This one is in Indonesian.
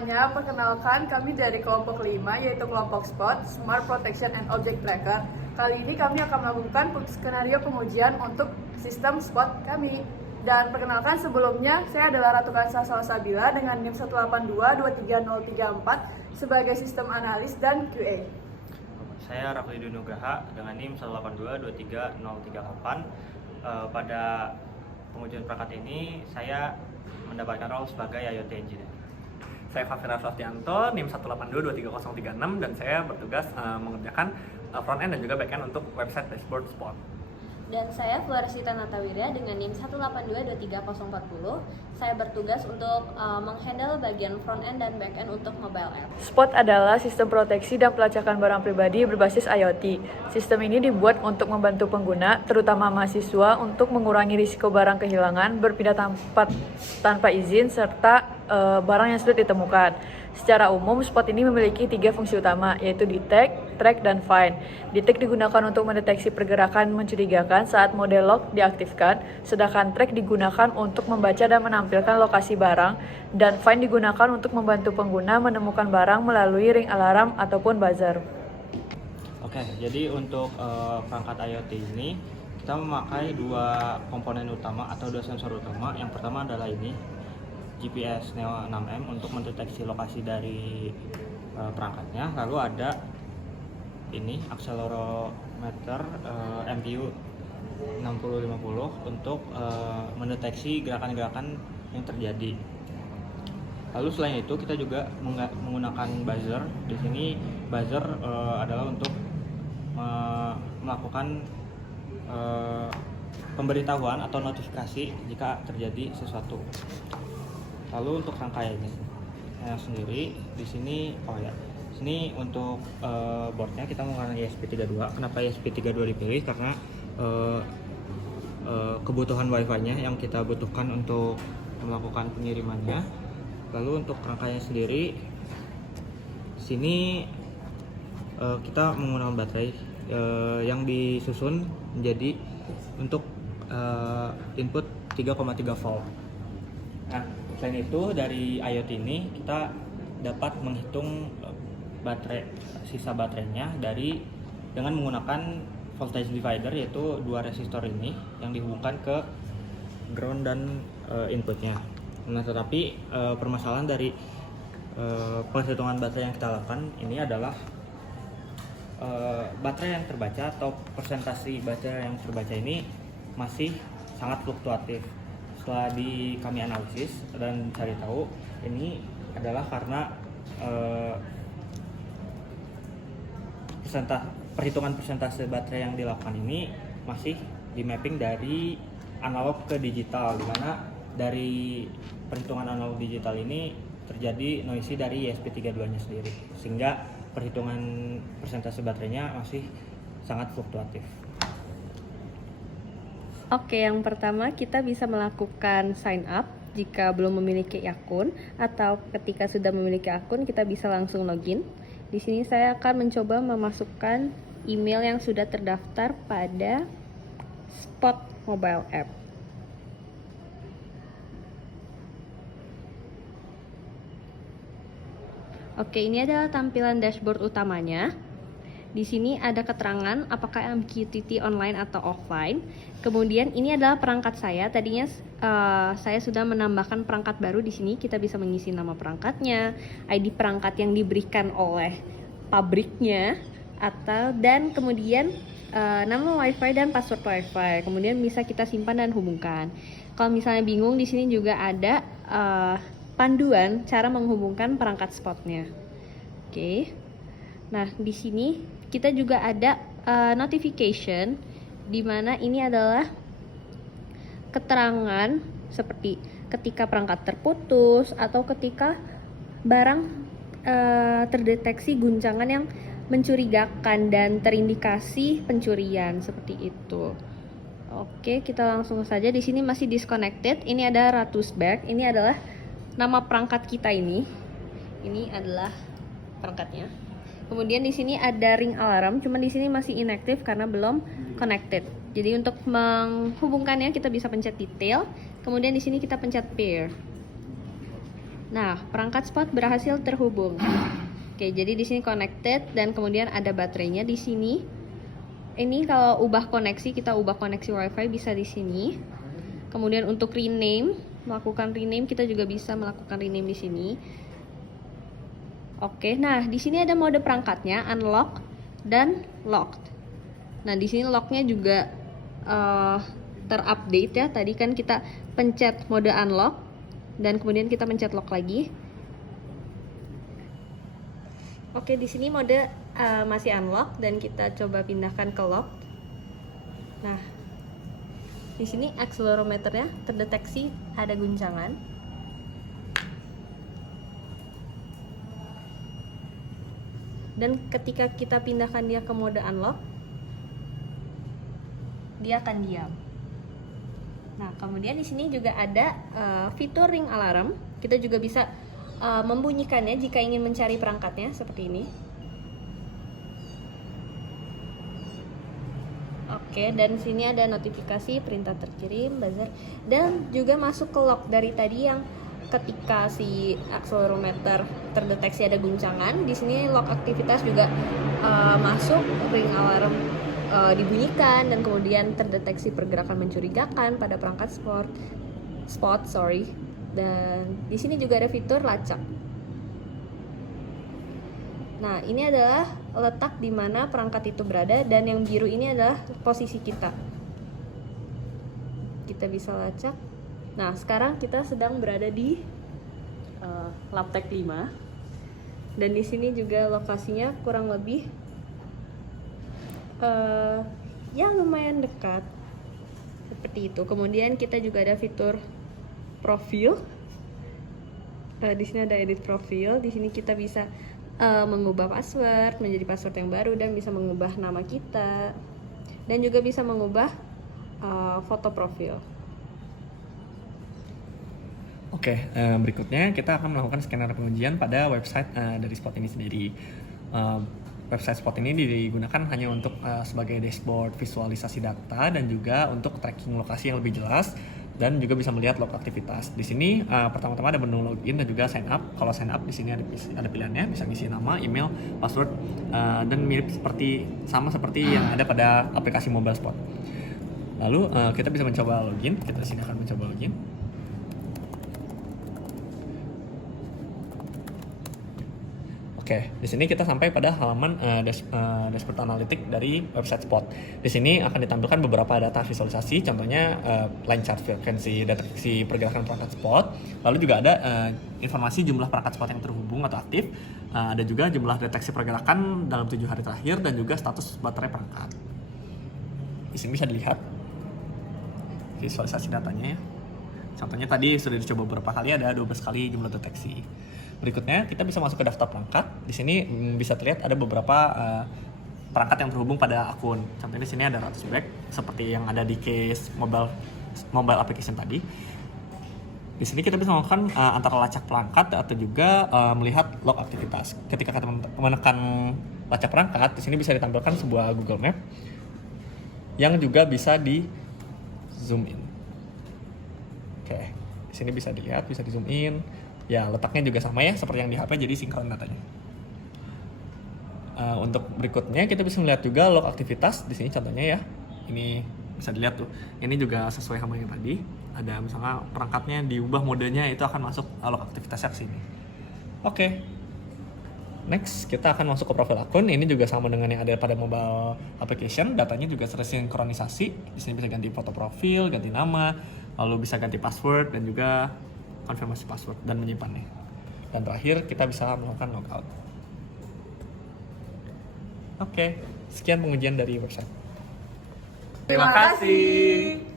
semuanya, perkenalkan kami dari kelompok 5 yaitu kelompok SPOT, Smart Protection and Object Tracker. Kali ini kami akan melakukan skenario pengujian untuk sistem SPOT kami. Dan perkenalkan sebelumnya, saya adalah Ratu Kansa Salsabila dengan NIM 182233034 sebagai sistem analis dan QA. Saya Rafli Nugraha dengan NIM 1822338. Pada pengujian perangkat ini, saya mendapatkan role sebagai IoT Engineer. Saya Fafira Sofianto, NIM 1822336 dan saya bertugas mengerjakan front end dan juga back end untuk website dashboard Spot. Dan saya Floresita Natawira dengan NIM 1822340. Saya bertugas untuk menghandle bagian front end dan back end untuk mobile app. SPOT adalah sistem proteksi dan pelacakan barang pribadi berbasis IoT. Sistem ini dibuat untuk membantu pengguna, terutama mahasiswa, untuk mengurangi risiko barang kehilangan, berpindah tempat tanpa izin, serta barang yang sulit ditemukan. Secara umum, SPOT ini memiliki 3 fungsi utama, yaitu detect, track, dan find. Detect digunakan untuk mendeteksi pergerakan mencurigakan saat mode lock diaktifkan, sedangkan track digunakan untuk membaca dan menampilkan lokasi barang, dan find digunakan untuk membantu pengguna menemukan barang melalui ring alarm ataupun buzzer. Oke, jadi untuk perangkat IoT ini kita memakai 2 komponen utama atau 2 sensor utama. Yang pertama adalah ini GPS Neo 6M untuk mendeteksi lokasi dari perangkatnya. Lalu ada ini akselerometer MPU 6050 untuk mendeteksi gerakan-gerakan yang terjadi. Lalu selain itu kita juga menggunakan buzzer. Di sini buzzer adalah untuk melakukan pemberitahuan atau notifikasi jika terjadi sesuatu. Lalu untuk rangkaiannya sendiri di sini, sini untuk boardnya kita menggunakan ESP32. Kenapa ESP32 dipilih? Karena kebutuhan WiFi-nya yang kita butuhkan untuk melakukan pengirimannya. Lalu untuk rangkaiannya sendiri, sini kita menggunakan baterai yang disusun menjadi untuk input 3,3 volt. Nah, selain itu dari IoT ini kita dapat menghitung sisa baterainya dengan menggunakan voltage divider, yaitu 2 resistor ini yang dihubungkan ke ground dan inputnya. Nah, tetapi permasalahan dari perhitungan baterai yang kita lakukan ini adalah baterai yang terbaca atau persentase baterai yang terbaca ini masih sangat fluktuatif. Setelah kami analisis dan cari tahu, ini adalah karena perhitungan persentase baterai yang dilakukan ini masih di mapping dari analog ke digital, di mana dari perhitungan analog digital ini terjadi noisy dari ESP32-nya sendiri, sehingga perhitungan persentase baterainya masih sangat fluktuatif. Oke, yang pertama kita bisa melakukan sign up jika belum memiliki akun, atau ketika sudah memiliki akun kita bisa langsung login. Di sini saya akan mencoba memasukkan email yang sudah terdaftar pada Spot mobile app. Oke, ini adalah tampilan dashboard utamanya. Di sini ada keterangan apakah MQTT online atau offline. Kemudian ini adalah perangkat saya. Tadinya saya sudah menambahkan perangkat baru di sini. Kita bisa mengisi nama perangkatnya, ID perangkat yang diberikan oleh pabriknya, dan kemudian nama WiFi dan password WiFi. Kemudian bisa kita simpan dan hubungkan. Kalau misalnya bingung, di sini juga ada panduan cara menghubungkan perangkat spotnya. Oke. Nah, di sini kita juga ada notification, di mana ini adalah keterangan seperti ketika perangkat terputus atau ketika barang terdeteksi guncangan yang mencurigakan dan terindikasi pencurian, seperti itu. Oke, kita langsung saja. Di sini masih disconnected. Ini ada Ratusberg. Ini adalah nama perangkat kita ini. Ini adalah perangkatnya. Kemudian di sini ada ring alarm, cuma di sini masih inactive karena belum connected. Jadi untuk menghubungkannya kita bisa pencet detail, kemudian di sini kita pencet pair. Nah, perangkat spot berhasil terhubung. Oke, jadi di sini connected dan kemudian ada baterainya di sini. Ini kalau ubah koneksi, kita ubah koneksi WiFi bisa di sini. Kemudian untuk rename, melakukan rename kita juga bisa melakukan rename di sini. Oke, nah di sini ada mode perangkatnya, unlock dan locked. Nah di sini locknya juga terupdate ya. Tadi kan kita pencet mode unlock dan kemudian kita pencet lock lagi. Oke, di sini mode masih unlock dan kita coba pindahkan ke lock. Nah, di sini accelerometernya terdeteksi ada guncangan. Dan ketika kita pindahkan dia ke mode unlock, dia akan diam. Nah, kemudian di sini juga ada fitur ring alarm. Kita juga bisa membunyikannya jika ingin mencari perangkatnya seperti ini. Oke, dan sini ada notifikasi perintah terkirim, buzzer, dan juga masuk ke lock dari tadi yang ketika si accelerometer terdeteksi ada guncangan. Di sini lock aktivitas juga masuk, ring alarm dibunyikan dan kemudian terdeteksi pergerakan mencurigakan pada perangkat spot. Dan di sini juga ada fitur lacak. Nah, ini adalah letak di mana perangkat itu berada dan yang biru ini adalah posisi kita. Kita bisa lacak. Nah, sekarang kita sedang berada di Labtech 5. Dan di sini juga lokasinya kurang lebih ya lumayan dekat. Seperti itu. Kemudian kita juga ada fitur profil. Di sini ada edit profil. Di sini kita bisa mengubah password menjadi password yang baru dan bisa mengubah nama kita dan juga bisa mengubah foto profil. Oke, berikutnya kita akan melakukan scanner pengujian pada website dari Spot ini sendiri. Website Spot ini digunakan hanya untuk sebagai dashboard visualisasi data dan juga untuk tracking lokasi yang lebih jelas dan juga bisa melihat log aktivitas. Di sini pertama-tama ada menu login dan juga sign up. Kalau sign up di sini ada pilihannya, bisa ngisi nama, email, password, dan mirip sama seperti yang ada pada aplikasi mobile Spot. Lalu kita bisa mencoba login. Kita sini akan mencoba login. Oke, di sini kita sampai pada halaman dashboard analitik dari website Spot. Di sini akan ditampilkan beberapa data visualisasi, contohnya line chart frekuensi, deteksi pergerakan perangkat Spot. Lalu juga ada informasi jumlah perangkat Spot yang terhubung atau aktif. Ada juga jumlah deteksi pergerakan dalam 7 hari terakhir dan juga status baterai perangkat. Di sini bisa dilihat visualisasi datanya ya. Contohnya tadi sudah dicoba beberapa kali, ada 12 kali jumlah deteksi. Berikutnya kita bisa masuk ke daftar perangkat. Di sini bisa terlihat ada beberapa perangkat yang terhubung pada akun. Contohnya di sini ada Ratus Back seperti yang ada di case mobile application tadi. Di sini kita bisa melakukan antara lacak perangkat atau juga melihat log aktivitas. Ketika kita menekan lacak perangkat, di sini bisa ditampilkan sebuah Google Map yang juga bisa di zoom in. Oke, di sini bisa dilihat, bisa di zoom in. Ya, letaknya juga sama ya, seperti yang di HP, jadi sinkron datanya. Untuk berikutnya kita bisa melihat juga log aktivitas di sini contohnya ya. Ini bisa dilihat tuh. Ini juga sesuai sama yang tadi. Ada misalnya perangkatnya diubah modenya, itu akan masuk log aktivitasnya ke sini. Oke. Next, kita akan masuk ke profil akun. Ini juga sama dengan yang ada pada mobile application. Datanya juga tersinkronisasi. Di sini bisa ganti foto profil, ganti nama, lalu bisa ganti password dan juga konfirmasi password dan menyimpannya. Dan terakhir kita bisa melakukan logout. Oke, sekian pengujian dari website. Terima kasih.